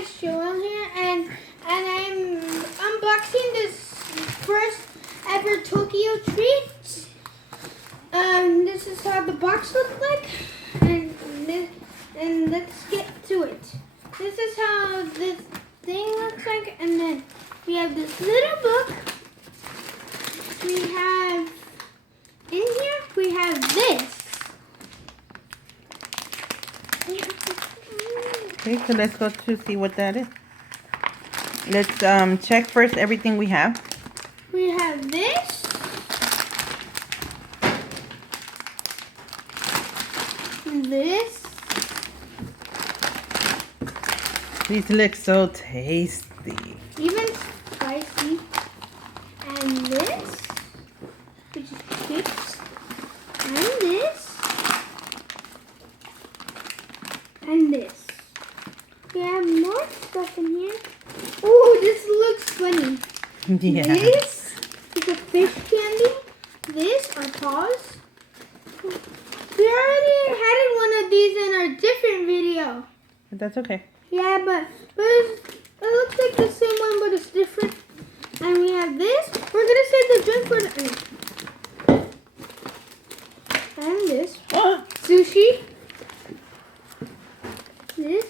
it's Joel here, and I'm unboxing this first ever Tokyo treat. This is how the box looks like, and let's get to it. This is how this thing looks like, and then we have this little book. We have in here we have this. Okay, so let's go to see what that is. Let's check first everything we have. We have this. This. These look so tasty. Even spicy. And this, which is chips. And this. And this. We have more stuff in here. Oh, this looks funny. Yeah. This is a fish candy. This are paws. We already had one of these in our different video. That's okay. Yeah, but it looks like the same one, but it's different. And we have this. We're gonna save the drink for the end. And this. Oh. Sushi. This.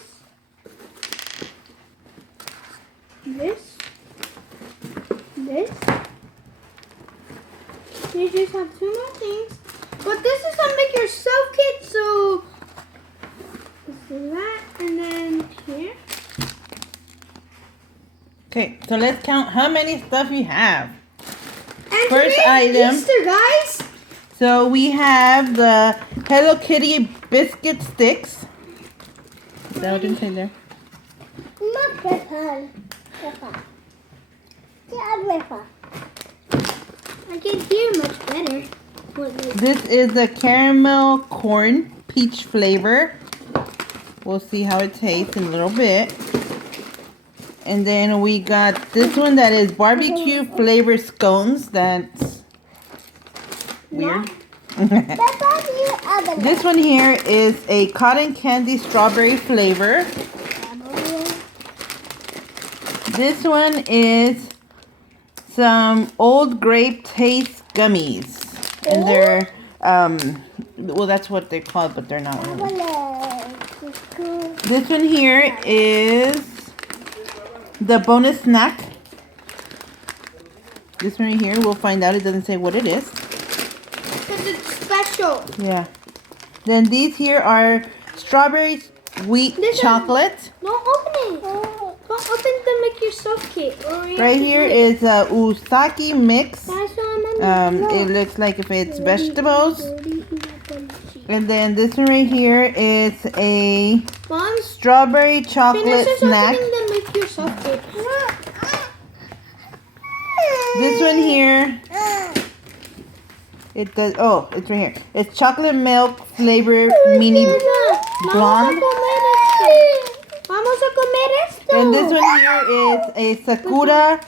This. This. You just have two more things. But this is a make yourself kit, so this is that, and then here. Okay, so let's count how many stuff we have. And First today's item. Easter, guys. So we have the Hello Kitty biscuit sticks. Is that what it says there? Not Peppa. Peppa. Yeah, Peppa. I can hear much better. This is the caramel corn peach flavor. We'll see how it tastes in a little bit. And then we got this one that is barbecue flavor scones. That's weird. Peppa, you other This one here is a cotton candy strawberry flavor. This one is some old grape taste gummies. And they're, well, that's what they're called, but they're not really. This one here is the bonus snack. This one right here, we'll find out. It doesn't say what it is. Because it's special. Yeah. Then these here are strawberry wheat This is- chocolate. Don't open it. Don't open the make yourself kit. Or you have Right to here do it. is a usaki mix. That's what I'm It looks like if it's vegetables. And then this one right here is a Mom's strawberry chocolate Finishes snack. opening the make yourself kit. This one here, it does. Oh, it's right here. It's chocolate milk flavor mini blonde. Vamos a comer esto. And this one here is a sakura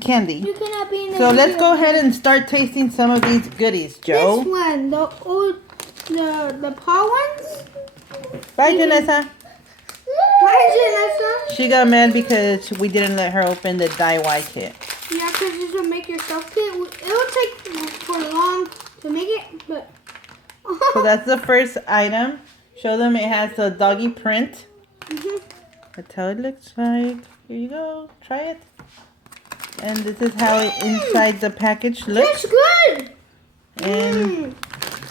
candy. You cannot be in the So let's video. go ahead and start tasting some of these goodies, Joe. This one, the old, the paw ones. Bye, Janessa. Hi, Janessa. She got mad because we didn't let her open the DIY kit. Yeah, because this will make yourself kit. It will take for long to make it, but. So that's the first item. Show them it has the doggy print. Mhm. That's how it looks like. Here you go. Try it. And this is how it inside the package It's looks. good. And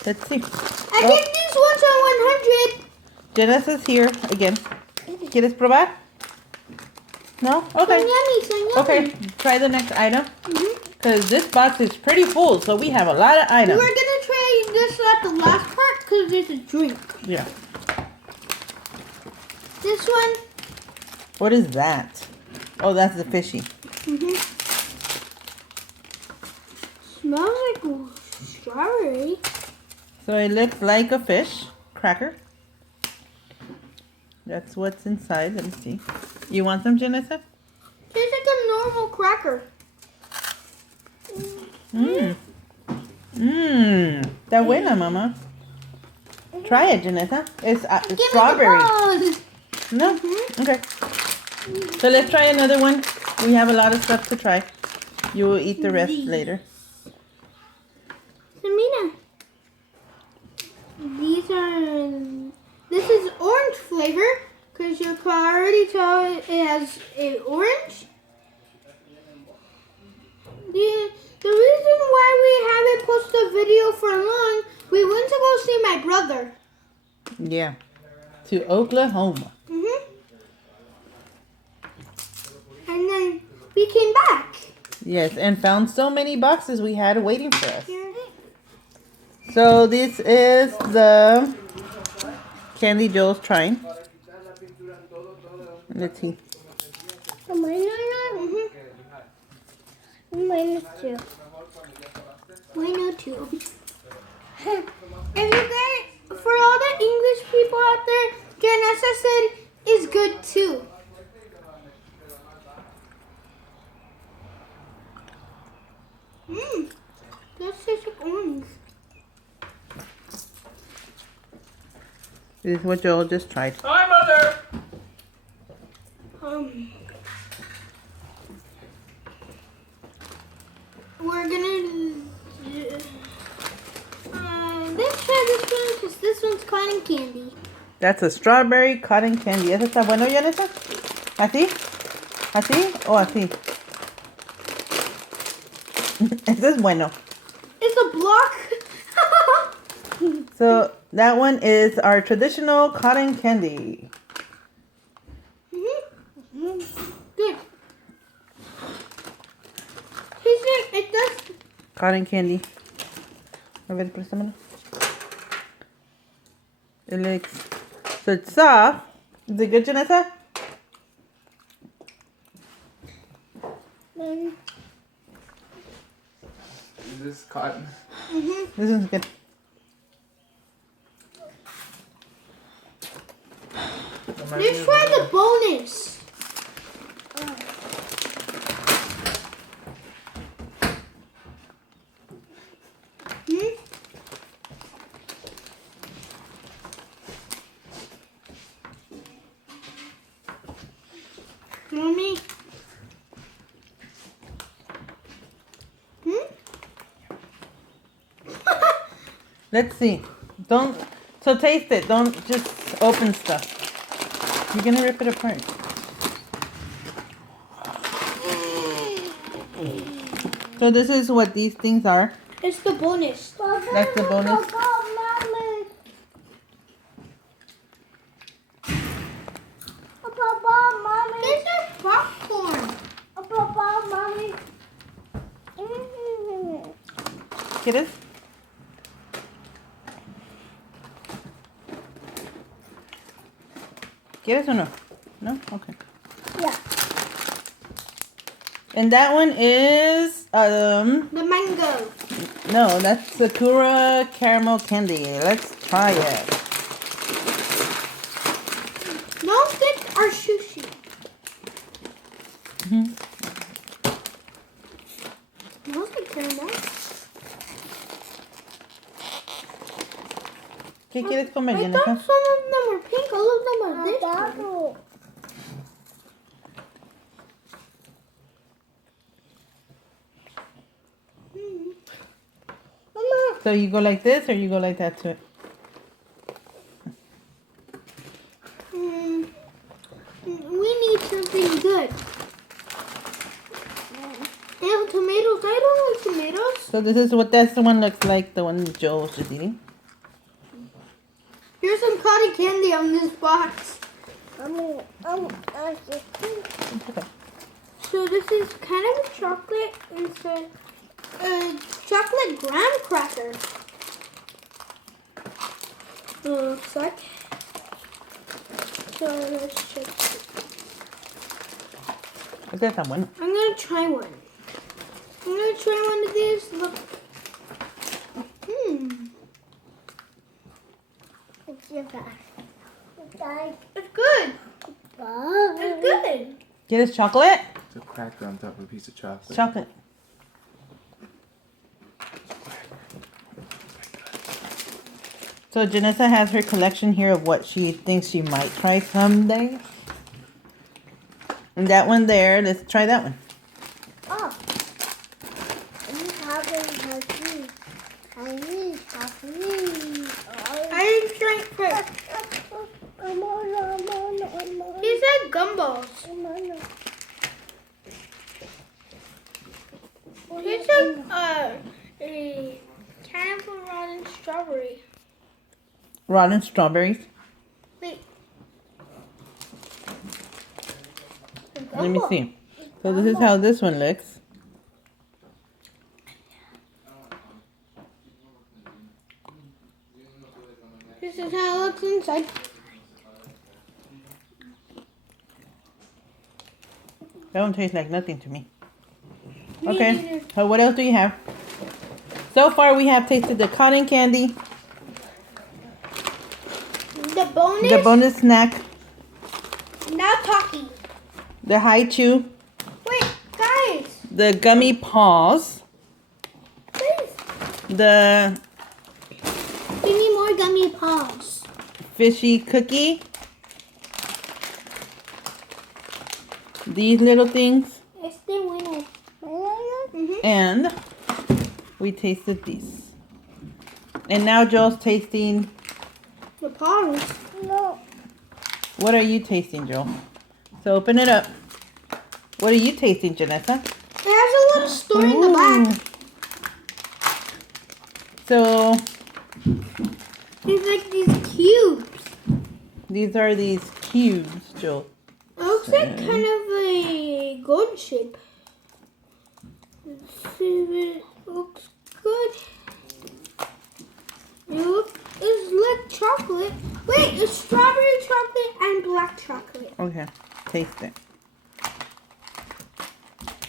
let's see. I Oh, get these ones on 100. Janessa's here again. ¿Quieres probar? No? Okay. Son yummy, son yummy. Okay, try the next item. Mhm. Because this box is pretty full, so we have a lot of We're items. gonna try this at the last part because there's a drink. Yeah. This one. What is that? Oh, that's the fishy. Smells like strawberry. So it looks like a fish cracker. That's what's inside. Let me see. You want some, Janessa? Tastes like a normal cracker. Mmm. Mmm. Está buena, mama. Try it, Janessa. It's Give strawberry. me the No? Okay. So let's try another one. We have a lot of stuff to try. You will eat the rest These. later. Samina. This is orange flavor because you can already tell it has a orange. The reason why we haven't posted a video for long, we went to go see my brother. Yeah. To Oklahoma. And then we came back. Yes, and found so many boxes we had waiting for us. Here. So this is the candy Joel's trying. Let's see. Mine is too. We know too. If you guys, for all the English people out there, Janessa said is good too. That tastes like orange. This is what Joel just tried. Hi, Mother! We're gonna let's try this one because this one's cotton candy. That's a strawberry cotton candy. ¿Eso está bueno, Janessa? ¿Así? ¿Así o así? Eso es bueno. It's a block. So that one is our traditional cotton candy. Good. It does. Cotton candy. A ver, préstamelo. It looks, so it's soft. Is it good, Janessa? Is this cotton? This is good. Let's try the bonus. Mommy. Let's see. Don't, so taste it. Don't just open stuff. You're gonna rip it apart. So this is what these things are. It's the bonus. That's the bonus. It's a popcorn. ¿Quieres? ¿Quieres o no? No? Okay. Yeah. And that one is, The mango. no, that's Sakura caramel candy. Let's try it. Don't stick our sushi. Smells like caramel. ¿Qué quieres comer, I Jennifer? thought some of them were pink. All of them are this color. So you go like this or you go like that to it? We need something good. Ew, tomatoes. I don't like tomatoes. So this is what that's the one looks like, the one Joe was just eating. Here's some cotton candy on this box. So this is kind of a chocolate inside a chocolate graham cracker. Looks like. So let's check. Ese está bueno. I'm gonna try one. I'm gonna try one of these. Look. It's your bag. It's good. It's good. ¿Quieres chocolate? It's a cracker on top of a piece of chocolate. Chocolate. So Janessa has her collection here of what she thinks she might try someday. And that one there, let's try that one. Oh. You have it. I need coffee. I didn't drink first. These are gumballs. Here's a can of rotten strawberry. Rotten strawberries. Wait. Let me see. So this is how this one looks. This is how it looks inside. That one tastes like nothing to me. Me Okay. neither. So what else do you have? So far we have tasted the cotton candy, The the bonus snack, now talking. the high chew, Wait, guys. the gummy paws, Please. the Give me more gummy paws. fishy cookie, these little things, Este bueno. Mm-hmm. and we tasted these. And now Joel's tasting. The paws. No. What are you tasting, Joel? So open it up. What are you tasting, Janessa? It has a little story in the back. So It's like these cubes. these are these cubes, Joel. It looks like kind of a gold shape. Let's see if it looks good. It's like chocolate. Wait, it's strawberry chocolate and black chocolate. Okay, taste it.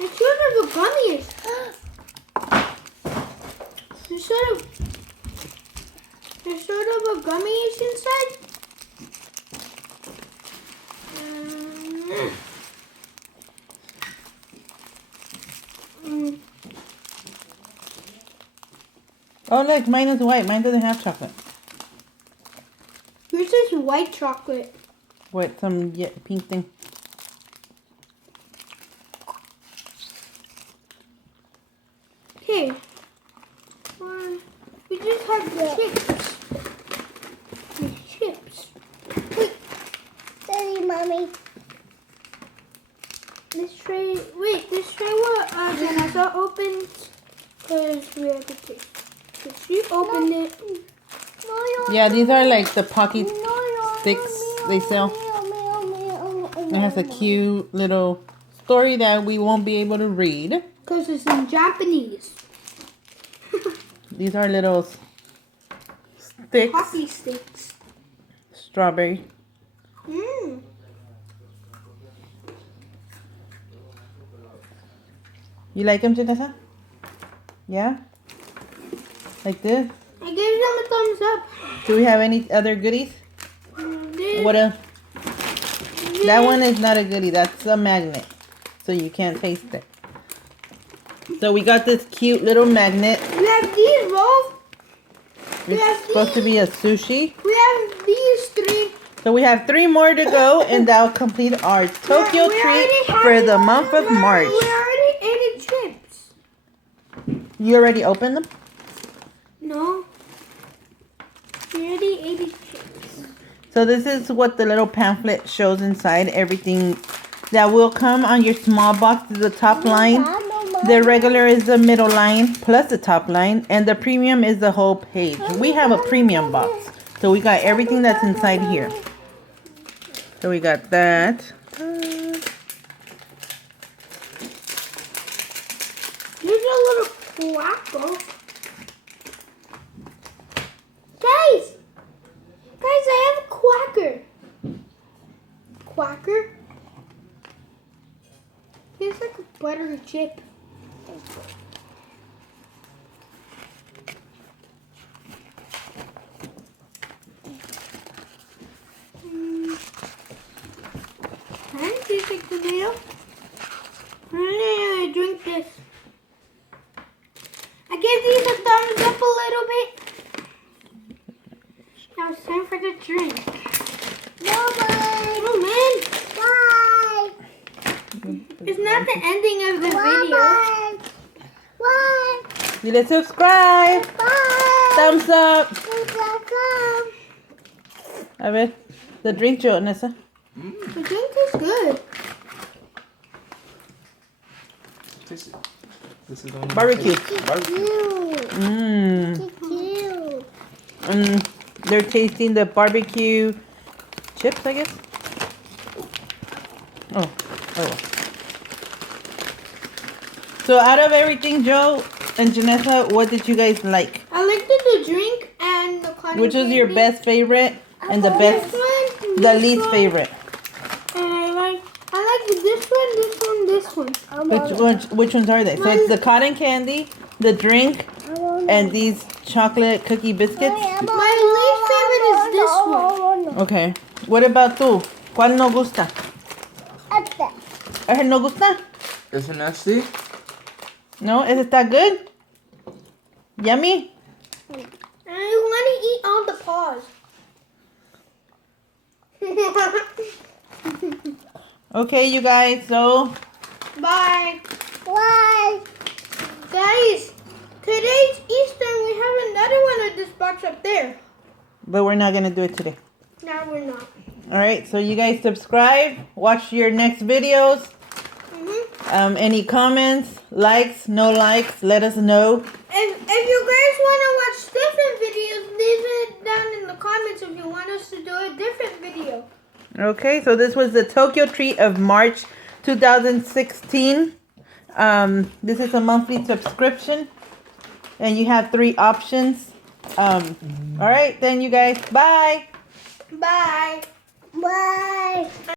It's sort of a gummies. There's sort of a gummies inside. Mm. Oh look, mine is white. Mine doesn't have chocolate. Yours is white chocolate. What, some pink thing? Okay. We just have the chips. The chips. Wait, Daddy, mommy. this tray. Wait, this tray will Vanessa opened because we have to taste. So she opened it. Yeah, these are like the pocket No, sticks they sell. It has a cute little story that we won't be able to read. Because it's in Japanese. These are little sticks. Hockey sticks. Strawberry. Mmm. You like them, Janessa? Yeah? Like this? I gave them a thumbs up. Do we have any other goodies? This- What else? That one is not a goodie. That's a magnet. So you can't taste it. So we got this cute little magnet. We have these rolls. It's supposed to be a sushi. We have these three. So we have 3 more to go, and that'll complete our Tokyo We treat already had for it. the month of March. We already ate chips. You already opened them? No. We already ate chips. So this is what the little pamphlet shows inside. Everything that will come on your small box is the top line. The regular is the middle line plus the top line. And the premium is the whole page. We have a premium box. So we got everything that's inside here. So we got that. Here's a little quackle. Guys! Guys, I have a quacker. Quacker? It's like a butter chip. And you take the video. And then I drink this. I give these a thumbs up a little bit. now it's time for the drink. Bye. Oh man, Bye. it's not the ending of the video. Bye. Bye. You let's subscribe. Bye. Thumbs up. Welcome. A ver, the drink, Joe, Nessa. The drink tastes good. Taste it. This is only Barbecue. Barbecue. Cute. Mmm. Cute. They're tasting the barbecue chips, I guess. Oh. So out of everything, Joe and Janessa, what did you guys like? I liked the drink and the cotton Which was your candy. best favorite and the This best, one, the this least one, favorite? And I like this one. Which ones are they? So it's the cotton candy, the drink, and these chocolate cookie biscuits. My least favorite is this one. Okay. What about tú? ¿Cuál no gusta? ¿Ese no gusta? Is it nasty? No, ese está good. Yummy. I want to eat all the paws. Okay, you guys. So Bye. Bye. Guys, today's Easter and we have another one of this box up there. but we're not gonna do it today. No, we're not. All right. So you guys subscribe. Watch your next videos. Any comments, likes, no likes, let us know. If you guys want to watch different videos, leave it down in the comments if you want us to do a different video. Okay, so this was the Tokyo Treat of March 2016. This is a monthly subscription, and you have 3 options. All right, then you guys, bye. Bye. Bye.